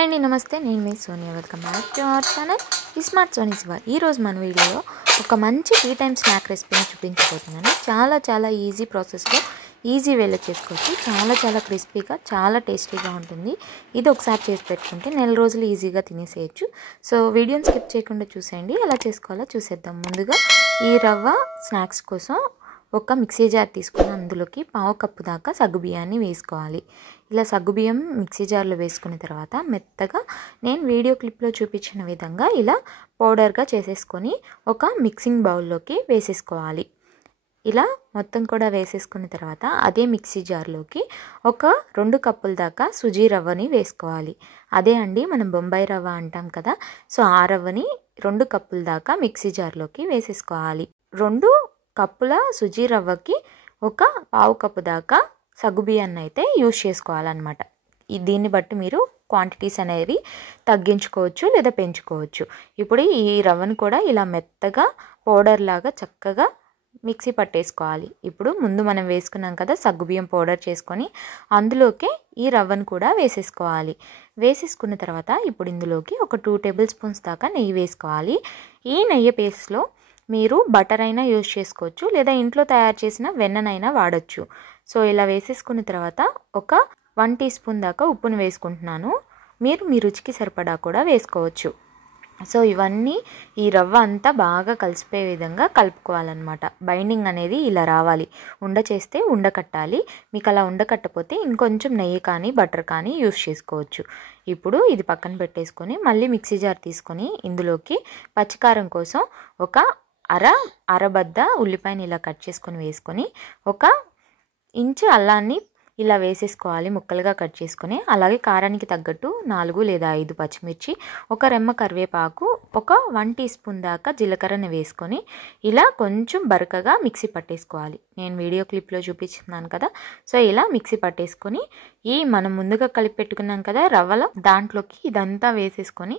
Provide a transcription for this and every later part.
Hi అండి, నమస్తే. నేను మీ Sonia. Welcome back to our channel smart Soni Shiva. ఈరోజు మన వీడియోలో ఒక మంచి టీ టైమ్ స్నాక్ రెసిపీని చూపించబోతున్నాను. చాలా ఈజీ ప్రాసెస్లో ఈజీ వేలో చేసుకోవచ్చు. చాలా క్రిస్పీగా, చాలా టేస్టీగా ఉంటుంది. ఇది ఒకసారి చేసి పెట్టుకుంటే నెల రోజులు ఈజీగా తినేసేయచ్చు. సో వీడియోని స్కిప్ చేయకుండా చూసేయండి. ఎలా చేసుకోవాలో చూసేద్దాం. ముందుగా ఈ రవ్వ స్నాక్స్ కోసం ఒక మిక్సీ జార్ తీసుకుని అందులోకి పావు కప్పు దాకా సగ్గుబియ్యాన్ని వేసుకోవాలి. ఇలా సగ్గుబియ్యం మిక్సీ జార్లో వేసుకున్న తర్వాత మెత్తగా నేను వీడియో క్లిప్లో చూపించిన విధంగా ఇలా పౌడర్గా చేసేసుకొని ఒక మిక్సింగ్ బౌల్లోకి వేసేసుకోవాలి. ఇలా మొత్తం కూడా వేసేసుకున్న తర్వాత అదే మిక్సీ జార్లోకి ఒక 2 కప్పుల దాకా సుజీ రవ్వని వేసుకోవాలి. అదే అండి మనం బొంబాయి రవ్వ అంటాం కదా. సో ఆ రవ్వని 2 కప్పుల దాకా మిక్సీ జార్లోకి వేసేసుకోవాలి. 2 కప్పుల సుజీ రవ్వకి ఒక పావు కప్పు దాకా సగ్గుబియ్యాన్ని అయితే యూజ్ చేసుకోవాలన్నమాట. దీన్ని బట్టి మీరు క్వాంటిటీస్ అనేవి తగ్గించుకోవచ్చు లేదా పెంచుకోవచ్చు. ఇప్పుడు ఈ రవ్వను కూడా ఇలా మెత్తగా పౌడర్ లాగా చక్కగా మిక్సీ పట్టేసుకోవాలి. ఇప్పుడు ముందు మనం వేసుకున్నాం కదా సగ్గుబియ్యం పౌడర్ చేసుకొని అందులోకే ఈ రవ్వను కూడా వేసేసుకోవాలి. వేసేసుకున్న తర్వాత ఇప్పుడు ఇందులోకి ఒక 2 టేబుల్ స్పూన్స్ దాకా నెయ్యి వేసుకోవాలి. ఈ నెయ్యి పేస్ట్లో మీరు బటర్ అయినా యూజ్ చేసుకోవచ్చు లేదా ఇంట్లో తయారు చేసిన వెన్ననైనా వాడచ్చు. సో ఇలా వేసేసుకున్న తర్వాత ఒక 1 టీ స్పూన్ దాకా ఉప్పును వేసుకుంటున్నాను. మీరు మీ రుచికి సరిపడా కూడా వేసుకోవచ్చు. సో ఇవన్నీ ఈ రవ్వ అంతా బాగా కలిసిపోయే విధంగా కలుపుకోవాలన్నమాట. బైండింగ్ అనేది ఇలా రావాలి. ఉండ చేస్తే ఉండకట్టాలి. మీకు అలా ఉండకట్టపోతే ఇంకొంచెం నెయ్యి కానీ బటర్ కానీ యూజ్ చేసుకోవచ్చు. ఇప్పుడు ఇది పక్కన పెట్టేసుకొని మళ్ళీ మిక్సీ జార్ తీసుకొని ఇందులోకి పచ్చికారం కోసం ఒక అరబద్ద ఉల్లిపాయని ఇలా కట్ చేసుకొని వేసుకొని 1 ఇంచు అల్లాన్ని ఇలా వేసేసుకోవాలి ముక్కలుగా కట్ చేసుకొని. అలాగే కారానికి తగ్గట్టు 4 లేదా 5 పచ్చిమిర్చి, ఒక రెమ్మ కరివేపాకు, ఒక 1 టీ స్పూన్ దాకా జీలకర్రని వేసుకొని ఇలా కొంచెం బరకగా మిక్సీ పట్టేసుకోవాలి. నేను వీడియో క్లిప్లో చూపించున్నాను కదా. సో ఇలా మిక్సీ పట్టేసుకొని మనం ముందుగా కలిపి పెట్టుకున్నాం కదా రవ్వలో, దాంట్లోకి ఇదంతా వేసేసుకొని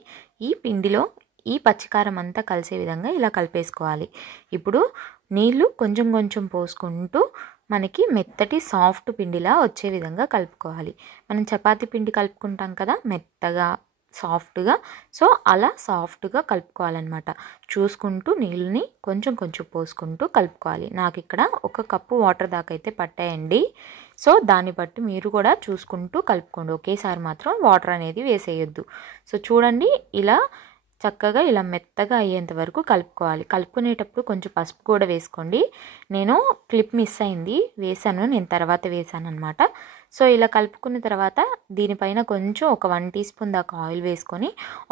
ఈ పిండిలో ఈ పచ్చికారం అంతా కలిసే విధంగా ఇలా కలిపేసుకోవాలి. ఇప్పుడు నీళ్లు కొంచెం పోసుకుంటూ మనకి మెత్తటి సాఫ్ట్ పిండిలా వచ్చే విధంగా కలుపుకోవాలి. మనం చపాతీ పిండి కలుపుకుంటాం కదా మెత్తగా సాఫ్ట్గా. సో అలా సాఫ్ట్గా కలుపుకోవాలన్నమాట. చూసుకుంటూ నీళ్ళని కొంచెం పోసుకుంటూ కలుపుకోవాలి. నాకు ఇక్కడ 1 కప్పు వాటర్ దాకా అయితే పట్టాయండి. సో దాన్ని బట్టి మీరు కూడా చూసుకుంటూ కలుపుకోండి. ఒకేసారి మాత్రం వాటర్ అనేది వేసేయొద్దు. సో చూడండి ఇలా చక్కగా ఇలా మెత్తగా అయ్యేంత వరకు కలుపుకోవాలి. కలుపుకునేటప్పుడు కొంచెం పసుపు కూడా వేసుకోండి. నేను క్లిప్ మిస్ అయింది, నేను తర్వాత వేసాను అనమాట. సో ఇలా కలుపుకున్న తర్వాత దీనిపైన కొంచెం ఒక 1 టీ స్పూన్ దాకా ఆయిల్ వేసుకొని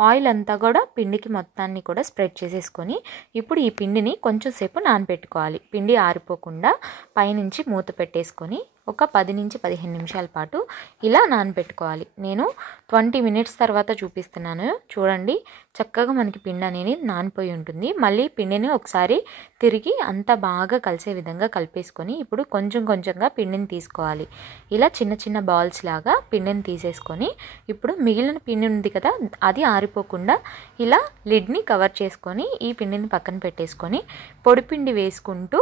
ఆయిల్ అంతా కూడా పిండికి మొత్తాన్ని కూడా స్ప్రెడ్ చేసేసుకొని ఇప్పుడు ఈ పిండిని కొంచెం సేపు నానబెట్టుకోవాలి. పిండి ఆరిపోకుండా పైనుంచి మూత పెట్టేసుకొని ఒక 10 నుంచి 15 నిమిషాల పాటు ఇలా నానబెట్టుకోవాలి. నేను 20 మినిట్స్ తర్వాత చూపిస్తున్నాను. చూడండి చక్కగా మనకి పిండి అనేది నానిపోయి ఉంటుంది. మళ్ళీ పిండిని ఒకసారి తిరిగి అంతా బాగా కలిసే విధంగా కలిపేసుకొని ఇప్పుడు కొంచెంగా పిండిని తీసుకోవాలి. ఇలా చిన్న బాల్స్ లాగా పిండిని తీసేసుకొని ఇప్పుడు మిగిలిన పిండి ఉంది కదా అది ఆరిపోకుండా ఇలా లిడ్ని కవర్ చేసుకొని ఈ పిండిని పక్కన పెట్టేసుకొని పొడి పిండి వేసుకుంటూ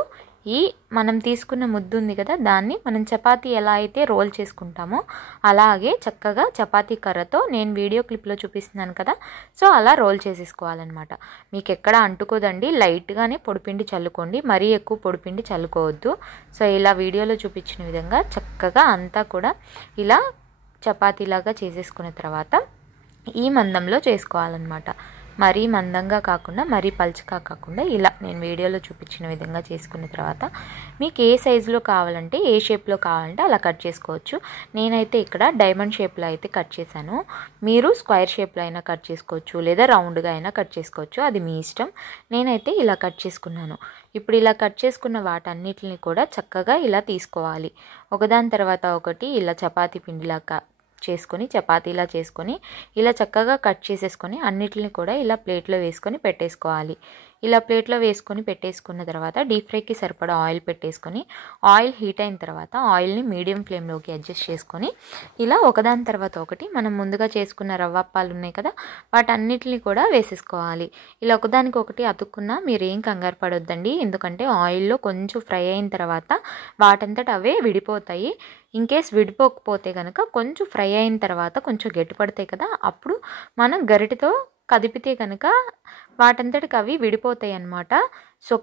మనం తీసుకున్న ముద్ద ఉంది కదా దాన్ని మనం చపాతీ ఎలా అయితే రోల్ చేసుకుంటామో అలాగే చక్కగా చపాతీ కర్రతో నేను వీడియో క్లిప్లో చూపిస్తున్నాను కదా. సో అలా రోల్ చేసేసుకోవాలన్నమాట. మీకు ఎక్కడ అంటుకోదండి. లైట్గానే పొడిపిండి చల్లుకోండి, మరీ ఎక్కువ పొడిపిండి చల్లుకోవద్దు. సో ఇలా వీడియోలో చూపించిన విధంగా చక్కగా అంతా కూడా ఇలా చపాతీలాగా చేసేసుకున్న తర్వాత ఈ మందంలో చేసుకోవాలన్నమాట. మరీ మందంగా కాకుండా మరీ పల్చగా కాకుండా ఇలా నేను వీడియోలో చూపించిన విధంగా చేసుకున్న తర్వాత మీకు ఏ సైజులో కావాలంటే ఏ షేప్లో కావాలంటే అలా కట్ చేసుకోవచ్చు. నేనైతే ఇక్కడ డైమండ్ షేప్లో అయితే కట్ చేశాను. మీరు స్క్వేర్ షేప్లో అయినా కట్ చేసుకోవచ్చు లేదా రౌండ్గా అయినా కట్ చేసుకోవచ్చు, అది మీ ఇష్టం. నేనైతే ఇలా కట్ చేసుకున్నాను. ఇప్పుడు ఇలా కట్ చేసుకున్న వాటన్నిటిని కూడా చక్కగా ఇలా తీసుకోవాలి. ఒకదాని తర్వాత ఒకటి ఇలా చపాతీ పిండిలాగా చేసుకొని చపాతీలా చేసుకొని ఇలా చక్కగా కట్ చేసేసుకొని అన్నిటిని కూడా ఇలా ప్లేట్లో వేసుకొని పెట్టేసుకోవాలి. ఇలా ప్లేట్లో వేసుకొని పెట్టేసుకున్న తర్వాత డీప్ ఫ్రైకి సరిపడా ఆయిల్ పెట్టేసుకొని ఆయిల్ హీట్ అయిన తర్వాత ఆయిల్ని మీడియం ఫ్లేమ్లోకి అడ్జస్ట్ చేసుకొని ఇలా ఒకదాని తర్వాత ఒకటి మనం ముందుగా చేసుకున్న రవ్వప్పాలు ఉన్నాయి కదా వాటన్నిటిని కూడా వేసేసుకోవాలి. ఇలా ఒకదానికొకటి అతుక్కున్నా మీరేం కంగారు పడొద్దండి, ఎందుకంటే ఆయిల్లో కొంచెం ఫ్రై అయిన తర్వాత వాటంతట అవే విడిపోతాయి. ఇన్ కేస్ విడిపోకపోతే కనుక కొంచెం ఫ్రై అయిన తర్వాత కొంచెం గట్టిపడతాయి కదా, అప్పుడు మనం గరిటెతో కదిపితే కనుక వాటంతటికి అవి విడిపోతాయి అన్నమాట. సో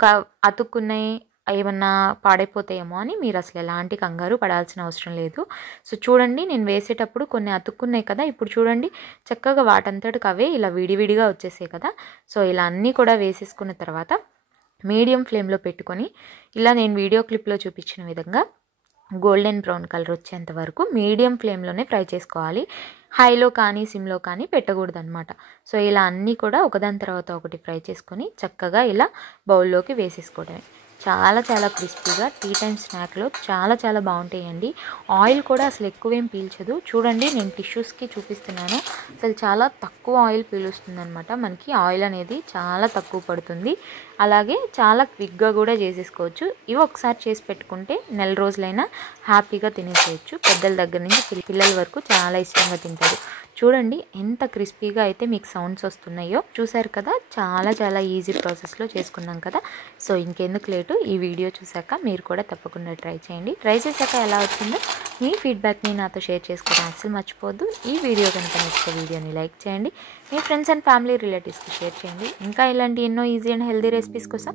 అతుక్కున్నాయి ఏమన్నా పాడైపోతాయేమో అని మీరు అసలు ఎలాంటి కంగారు పడాల్సిన అవసరం లేదు. సో చూడండి, నేను వేసేటప్పుడు కొన్ని అతుక్కున్నాయి కదా, ఇప్పుడు చూడండి చక్కగా వాటంతటికి అవే ఇలా విడివిడిగా వచ్చేసాయి కదా. సో ఇలా అన్నీ కూడా వేసేసుకున్న తర్వాత మీడియం ఫ్లేమ్లో పెట్టుకొని ఇలా నేను వీడియో క్లిప్లో చూపించిన విధంగా గోల్డెన్ బ్రౌన్ కలర్ వచ్చేంత వరకు మీడియం ఫ్లేమ్లోనే ఫ్రై చేసుకోవాలి. హైలో కానీ సిమ్లో కానీ పెట్టకూడదు అనమాట. సో ఇలా అన్నీ కూడా ఒకదాని తర్వాత ఒకటి ఫ్రై చేసుకొని చక్కగా ఇలా బౌల్లోకి వేసేసుకోవడమే. చాలా చాలా క్రిస్పీగా టీ టైం స్నాక్లో చాలా బాగుంటాయండి. ఆయిల్ కూడా అసలు ఎక్కువేం పీల్చదు. చూడండి, నేను టిష్యూస్కి చూపిస్తున్నాను, అసలు చాలా తక్కువ ఆయిల్ పీలుస్తుంది అనమాట. మనకి ఆయిల్ అనేది చాలా తక్కువ పడుతుంది. అలాగే చాలా క్విక్గా కూడా చేసేసుకోవచ్చు. ఇవి ఒకసారి చేసి పెట్టుకుంటే నెల రోజులైనా హ్యాపీగా తినేసేయచ్చు. పెద్దల దగ్గర నుంచి పిల్లల వరకు చాలా ఇష్టంగా తింటారు. చూడండి ఎంత క్రిస్పీగా అయితే మీకు సౌండ్స్ వస్తున్నాయో, చూసారు కదా. చాలా ఈజీ ప్రాసెస్లో చేసుకున్నాం కదా. సో ఇంకెందుకు లేటు, ఈ వీడియో చూసాక మీరు కూడా తప్పకుండా ట్రై చేయండి. ట్రై చేశాక ఎలా వచ్చిందో మీ ఫీడ్బ్యాక్ని నాతో షేర్ చేసుకోవడం అస్సలు మర్చిపోవద్దు. ఈ వీడియో కనుక నచ్చితే వీడియోని లైక్ చేయండి, మీ ఫ్రెండ్స్ అండ్ ఫ్యామిలీ రిలేటివ్స్కి షేర్ చేయండి. ఇంకా ఇలాంటి ఎన్నో ఈజీ అండ్ హెల్దీ రెసిపీస్ కోసం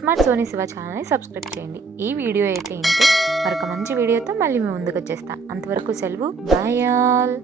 స్మార్ట్ సోనీ శివ ఛానల్ని సబ్స్క్రైబ్ చేయండి. ఈ వీడియో అయితే ఇంతే, మరొక మంచి వీడియోతో మళ్ళీ మీ ముందుకు వచ్చేస్తాను. అంతవరకు సెలవు, బాయ్ ఆల్.